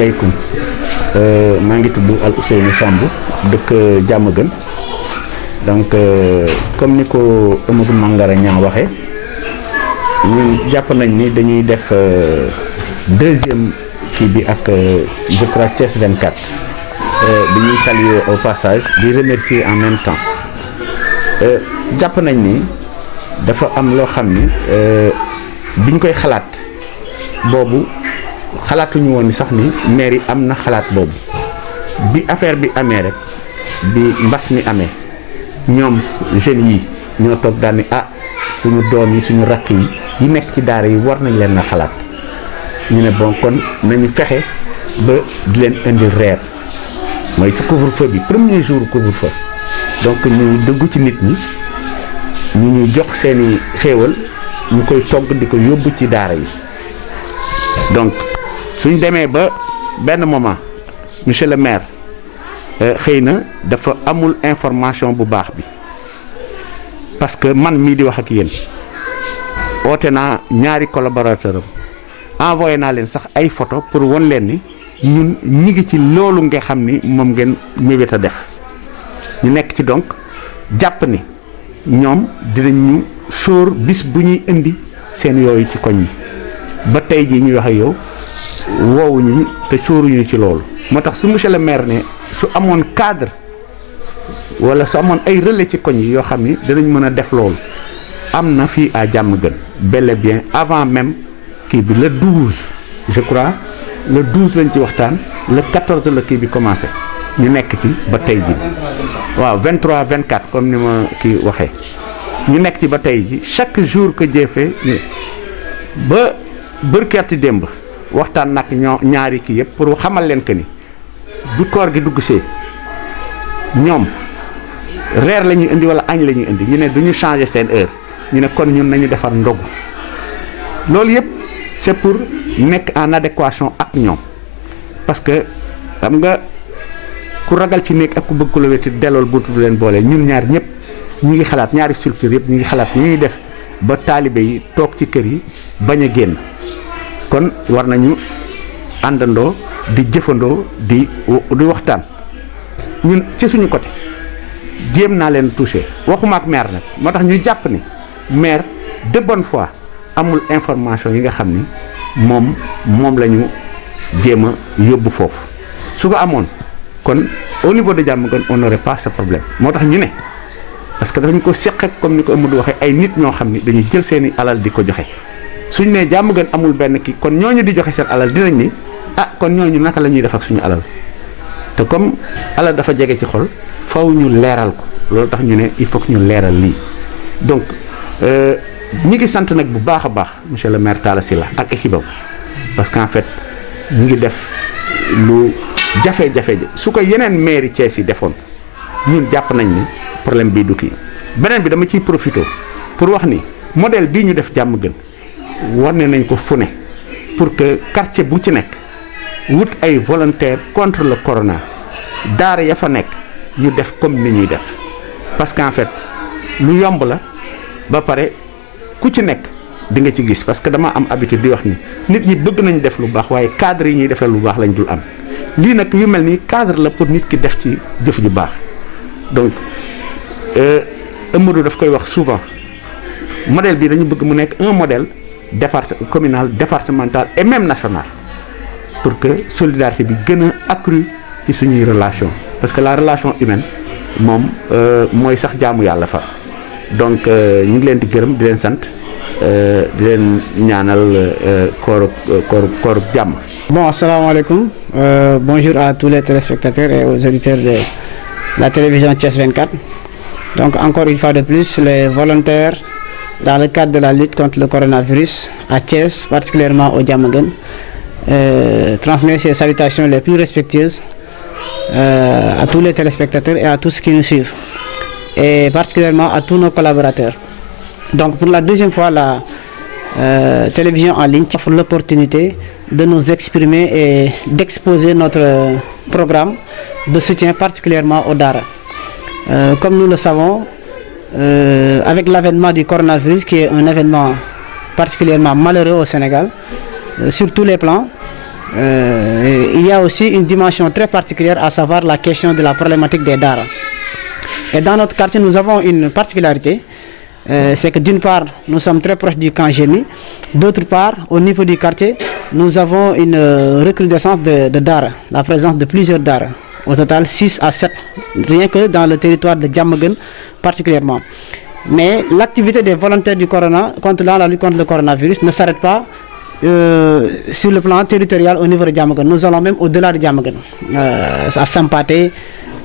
asalaamaaleykum maa ngi tudd Al Ousseynou Samb dëkk Diamaguène donc comme ni ko Amadou Mangara Niang waxee ñun jàpp nañ ni dañuy def deuxième kii bi ak je crois Thiès 24 bi ñuy saluer au passage di remercier en même temps jàpp nañ ni dafa am loo xam ni biñ koy xalaat boobu xalaatuñu woon ni sax ni maire yi am na xalaat boobu bi affaire bi amee rek bi mbas mi amee ñoom jeunes yi ñoo toog daal ni suñu doom yi suñu rakk yi nekk ci daara yi war nañ leen na xalaat ñu ne bon kon nañu fexe ba di leen indil reer mooy ci couvre-feu bi premier jour couvre-feu donc ñu dugg ci nit ñi ñu ñuy jox seeni xéewal ñu koy togg di ko yóbbu ci daara yi donc suñ demee ba benn moment monsieur le maire xëy na dafa amul information bu baax bi parce que man mii di wax ak yéen oote naa ñaari collaborateur am envoyé naa leen sax ay photo pour won leen ni ñun ñi ngi ci loolu nga xam ni moom ngeen mébét a def ñu nekk ci donc jàpp ni ñoom dinañ ñu sóor bis bu ñuy indi seen yooyu ci koñ yi ba tey jii ñuy wax ak yow woowuñu te sóoruñu ci loolu moo tax su monsieur le maire ne su amoon cadre wala su amoon ay relais ci koñ yi yoo xam ni dinañ mën a def loolu am na fii à Diamaguène bel et bien avant même kii bi le 12 je crois le 12 lañ ci waxtaan le 14 la kii bi commencé ñu nekk ci ba tey ji waaw 23 24 comme ni ma kii waxee ñu nekk ci ba tey ji chaque jour que jëfee ba bërkerti démb waxtaan nag ñaari kii yëpp pour xamal leen que ni bu koor gi dugg see ñoom reer la ñuy indi wala añ la ñuy indi ñu ne du ñu changer seen heure ñu ne kon ñun nañu defar ndogu loolu yëpp c'est pour nekk en adéquation ak ñoom parce que xam nga ku ragal ci nekk ak ku bëgg ko la weti dellool buntu du leen boole ñun ñaar ñëpp ñi ngi xalaat ñaari structure yëpp ñi ngi xalaat ñuy def ba taalibe yi toog ci kër yi bañ a génn kon war nañu àndandoo di jëfandoo di waxtaan ñun ci suñu côté jéem naa leen touché waxuma ak maire nag moo tax ñu jàpp ni maire de bonne foi amul information yi nga xam ni moom la ñu jéem a yóbbu foofu su ko amoon kon au niveau de Diamaguène on n'aurait pas ce problème moo tax ñu ne parce que dañu ko seq ak comme ni ko Amadou waxee ay nit ñoo xam ni dañuy jël seeni alal di ko joxe suñ ne Diamaguène amul benn kii kon ñooñu di joxe seen alal dinañ ni kon ñooñu naka la ñuy def ak suñu alal te comme alal dafa jege ci xol faw ñu leeral ko loolu tax ñu ne il faut que ñu leeral lii donc ñi ngi sant nag bu baax a baax monsieur le maire Talla Sylla ak équipe am parce qu'en fait ñu ngi def lu jafe-jafe su ko yeneen maire yi Thiès yi defoon ñun jàpp nañ ni problème bii du kii beneen bi dama ciy profité pour wax ni modèle bii ñu def Diamaguène wane nañ ko fu ne pour que quartier bu ci nekk wut ay volontaires contre le corona daara ya fa nekk ñu def comme ni ñuy def parce qu'en fait lu yomb la ba pare ku ci nekk di nga ci gis parce que dama am habitude di wax ni nit ñi bëgg nañ def lu baax waaye cadre yi ñuy defee lu baax lañ dul am lii nag yu mel ni cadre la pour nit ki def ci jëf ju baax donc Amadou daf koy wax souvent modèle bi dañu bëgg mu nekk un modèle communal départemental et même national pour que solidarité bi gën a accrue ci suñuy relation parce que la relation humaine moom mooy sax jaamu yàlla fa donc ñu ngi leen di gërëm di leen sant di leen ñaanal kooru jàmm. Bon, assalamu alaikum. Bonjour à tous les téléspectateurs et aux auditeurs de la télévision Thiès 24. Donc encore une fois de plus, les volontaires dans le cadre de la lutte contre le coronavirus à Thiès, particulièrement au Diamaguène, transmettent ces salutations les plus respectueuses à tous les téléspectateurs et à tous ceux qui nous suivent, et particulièrement à tous nos collaborateurs. Donc pour la deuxième fois, la télévision en ligne offre l'opportunité de nous exprimer et d'exposer notre programme de soutien particulièrement aux Daara. Comme nous le savons, avec l'avènement du coronavirus, qui est un événement particulièrement malheureux au Sénégal, sur tous les plans, il y a aussi une dimension très particulière, à savoir la question de la problématique des daara. Et dans notre quartier, nous avons une particularité, c'est que d'une part, nous sommes très proches du camp Gémi, d'autre part, au niveau du quartier, nous avons une recrudescence de daara, la présence de plusieurs daara, au total 6 à 7, rien que dans le territoire de Diamaguène particulièrement. Mais l'activité des volontaires du corona, la lutte contre le coronavirus, ne s'arrête pas sur le plan territorial au niveau de Diamaguène. Nous allons même au-delà de Diamaguène, à Sampaté,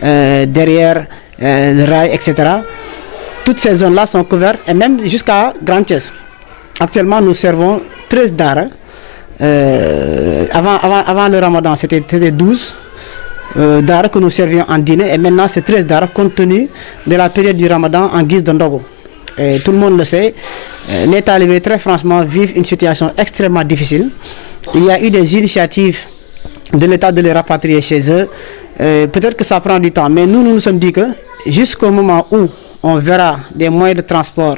derrière le rail, etc. Toutes ces zones-là sont couvertes, et même jusqu'à Grand Thiès. Actuellement, nous servons 13 daara. Avant le ramadan, c'était 12 daara que nous servions en dîner, et maintenant c'est 13 daara compte tenu de la période du ramadan en guise de ndogo. Et tout le monde le sait, les talibés très franchement vivent une situation extrêmement difficile. Il y a eu des initiatives de l'État de les rapatrier chez eux. Peut-être que ça prend du temps, mais nous nous sommes dit que jusqu'au moment où on verra des moyens de transport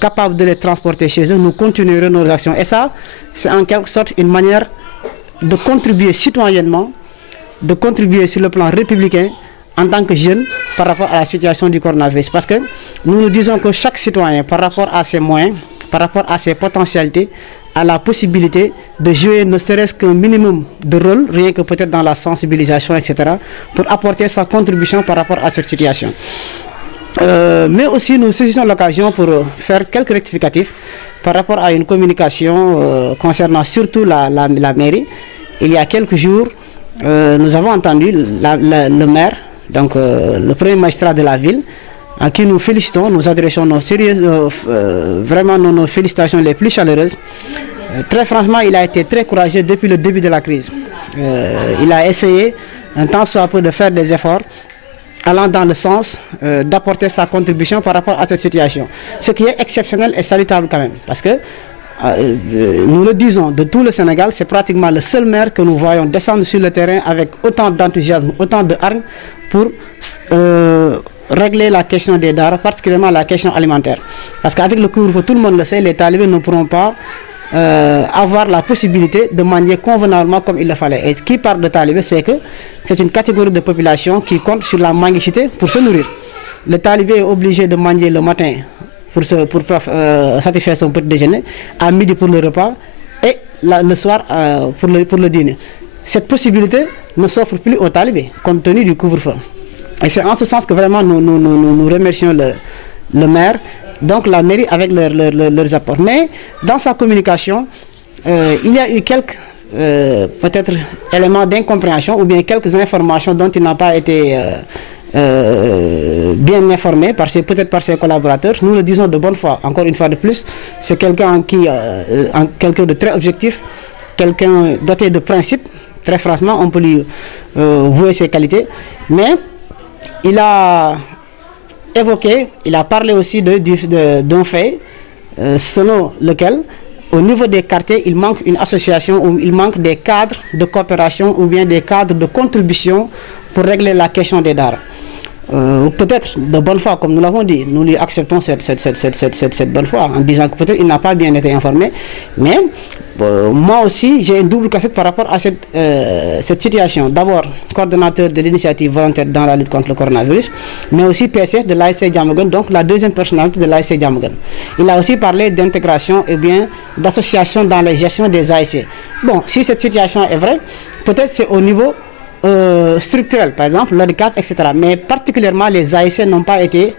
capables de les transporter chez eux, nous continuerons nos actions. Et ça, c'est en quelque sorte une manière de contribuer citoyennement, de contribuer sur le plan républicain en tant que jeune par rapport à la situation du coronavirus. Parce que nous nous disons que chaque citoyen, par rapport à ses moyens, par rapport à ses potentialités, a la possibilité de jouer ne serait-ce qu'un minimum de rôle, rien que peut-être dans la sensibilisation, etc., pour apporter sa contribution par rapport à cette situation. Mais aussi nous saisissons l'occasion pour faire quelques rectificatifs par rapport à une communication concernant surtout la mairie. Il y a quelques jours, nous avons entendu le maire, donc le premier magistrat de la ville, à qui nous félicitons, nous adressons vraiment nos félicitations les plus chaleureuses. Très franchement, il a été très courageux depuis le début de la crise. Il a essayé, un tant soit peu, de faire des efforts allant dans le sens d'apporter sa contribution par rapport à cette situation. Ce qui est exceptionnel et salutable quand même, parce que nous le disons, de tout le Sénégal, c'est pratiquement le seul maire que nous voyons descendre sur le terrain avec autant d'enthousiasme, autant de hargne pour régler la question des daara, particulièrement la question alimentaire. Parce qu'avec le couvre-feu, tout le monde le sait, les talibés ne pourront pas avoir la possibilité de manger convenablement comme il le fallait. Et qui parle de talibé, c'est que c'est une catégorie de population qui compte sur la mendicité pour se nourrir. Le talibé est obligé de manger le matin pour satisfaire son petit déjeuner, à midi pour le repas et le soir pour le dîner. Cette possibilité ne s'offre plus aux talibés compte tenu du couvre-feu. Et c'est en ce sens que vraiment nous remercions le maire, donc la mairie avec leurs apports. Mais dans sa communication, il y a eu quelques peut-être éléments d'incompréhension ou bien quelques informations dont il n'a pas été bien informé, peut-être par ses collaborateurs. Nous le disons de bonne foi, encore une fois de plus. C'est quelqu'un quelqu'un de très objectif, quelqu'un doté de principes. Très franchement, on peut lui vouer ses qualités. Mais il a évoqué, il a parlé aussi d'un fait selon lequel au niveau des quartiers, il manque une association ou il manque des cadres de coopération ou bien des cadres de contribution pour régler la question des daara. Peut-être de bonne foi, comme nous l'avons dit, nous lui acceptons cette bonne foi en disant que peut-être il n'a pas bien été informé, mais moi aussi j'ai une double cassette par rapport à cette situation. D'abord, coordonnateur de l'initiative volontaire dans la lutte contre le coronavirus, mais aussi PSF de l'ASC Diamaguène, donc la deuxième personnalité de l'ASC Diamaguène. Il a aussi parlé d'intégration et bien d'association dans la gestion des ASC. Bon, si cette situation est vraie, peut-être c'est au niveau structurel, par exemple, l'handicap, etc. Mais particulièrement, les ASC n'ont pas été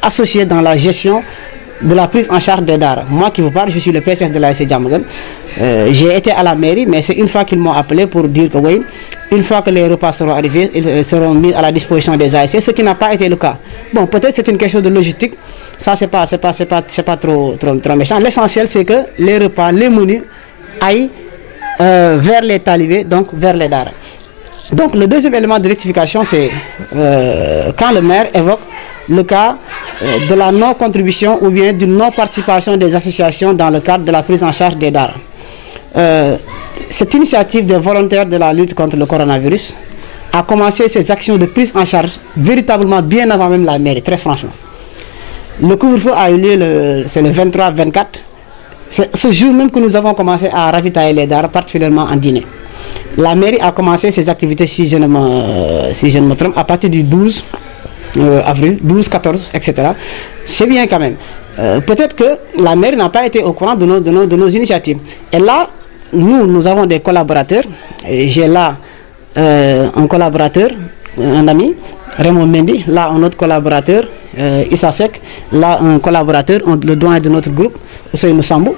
associés dans la gestion de la prise en charge des daara. Moi qui vous parle, je suis le PSF de l'ASC Diamaguène. J'ai été à la mairie, mais c'est une fois qu'ils m'ont appelé pour dire que oui, une fois que les repas seront arrivés, ils seront mis à la disposition des ASC, ce qui n'a pas été le cas. Bon, peut-être c'est une question de logistique, ça c'est pas trop méchant. L'essentiel c'est que les repas, les menus aillent vers les talibés, donc vers les daara. Donc le deuxième élément de rectification, c'est quand le maire évoque le cas de la non-contribution ou bien d'une non-participation des associations dans le cadre de la prise en charge des daara. Cette initiative des volontaires de la lutte contre le coronavirus a commencé ses actions de prise en charge véritablement bien avant même la mairie, très franchement. Le couvre-feu a eu lieu, c'est le 23-24, C'est ce jour même que nous avons commencé à ravitailler les daara, particulièrement en dîner. La mairie a commencé ses activités, si je ne me trompe, à partir du 12 avril, 12, 14, etc. C'est bien quand même. Peut-être que la mairie n'a pas été au courant de nos initiatives. Et là, nous avons des collaborateurs. J'ai là un collaborateur, un ami, Raymond Mendy, là un autre collaborateur, Issa Seck, là un collaborateur, le doyen de notre groupe, Ousseynou Sambou.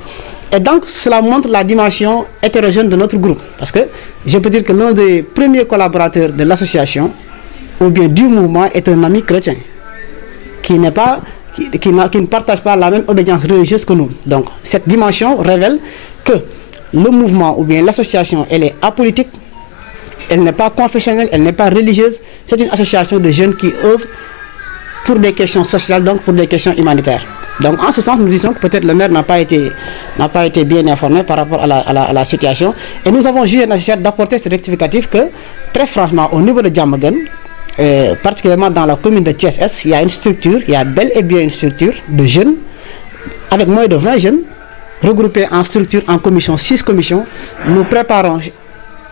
Et donc cela montre la dimension hétérogène de notre groupe. Parce que je peux dire que l'un des premiers collaborateurs de l'association, ou bien du mouvement, est un ami chrétien, qui ne partage pas la même obédience religieuse que nous. Donc cette dimension révèle que le mouvement ou bien l'association, elle est apolitique, elle n'est pas confessionnelle, elle n'est pas religieuse. C'est une association de jeunes qui œuvrent pour des questions sociales, donc pour des questions humanitaires. Donc en ce sens, nous disons que peut-être le maire n'a pas été bien informé par rapport à la situation. Et nous avons jugé nécessaire d'apporter ce rectificatif que, très franchement, au niveau de Diamaguène, particulièrement dans la commune de Thiès-Est, il y a une structure, il y a bel et bien une structure de jeunes, avec moins de 20 jeunes, regroupés en structure, en commission, 6 commissions. Nous préparons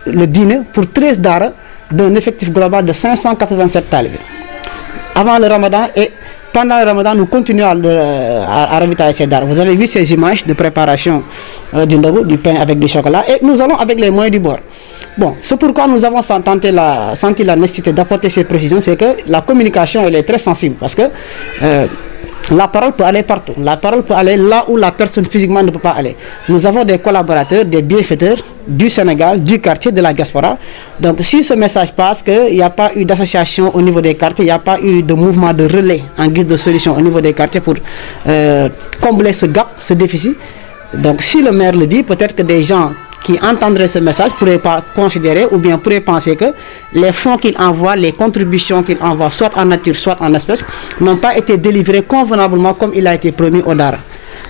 le dîner pour 13 daara d'un effectif global de 587 talibés. Avant le ramadan et pendant le ramadan, nous continuons à ravitailler ces daara. Vous avez vu ces images de préparation du ndogu, du pain avec du chocolat, et nous allons avec les moyens du bord. Bon, c'est pourquoi nous avons senti la nécessité d'apporter ces précisions, c'est que la communication elle est très sensible, parce que la parole peut aller partout. La parole peut aller là où la personne physiquement ne peut pas aller. Nous avons des collaborateurs, des bienfaiteurs du Sénégal, du quartier, de la diaspora. Donc si ce message passe qu'il n'y a pas eu d'association au niveau des quartiers, il n'y a pas eu de mouvement de relais en guise de solution au niveau des quartiers pour combler ce gap, ce déficit. Donc si le maire le dit, peut-être que des gens qui entendraient ce message ne pourraient pas considérer ou bien pourraient penser que les fonds qu'il envoie, les contributions qu'il envoie, soit en nature, soit en espèces, n'ont pas été délivrés convenablement comme il a été promis au Dara.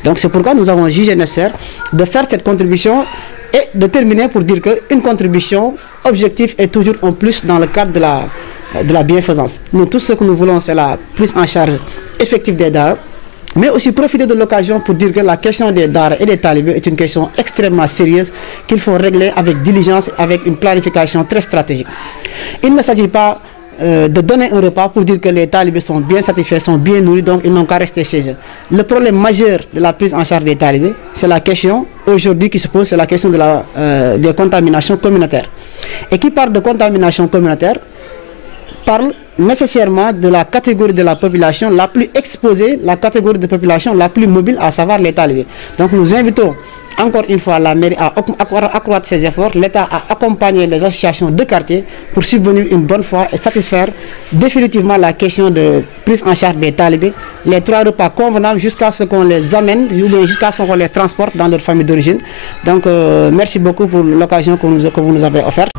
Donc c'est pourquoi nous avons jugé nécessaire de faire cette contribution et de terminer pour dire qu'une contribution objective est toujours en plus dans le cadre de la bienfaisance. Nous, tout ce que nous voulons, c'est la prise en charge effective des Dara, mais aussi profiter de l'occasion pour dire que la question des daara et des talibés est une question extrêmement sérieuse qu'il faut régler avec diligence, avec une planification très stratégique. Il ne s'agit pas de donner un repas pour dire que les talibés sont bien satisfaits, sont bien nourris, donc ils n'ont qu'à rester chez eux. Le problème majeur de la prise en charge des talibés, c'est la question aujourd'hui qui se pose, c'est la question des contaminations communautaires. Et qui parle de contamination communautaire parle nécessairement de la catégorie de la population la plus exposée, la catégorie de population la plus mobile, à savoir les talibés. Donc nous invitons encore une fois la mairie à accroître ses efforts, l'État à accompagner les associations de quartier pour subvenir une bonne fois et satisfaire définitivement la question de prise en charge des talibés, les 3 repas convenables jusqu'à ce qu'on les amène ou bien jusqu'à ce qu'on les transporte dans leur famille d'origine. Donc merci beaucoup pour l'occasion que vous nous avez offerte.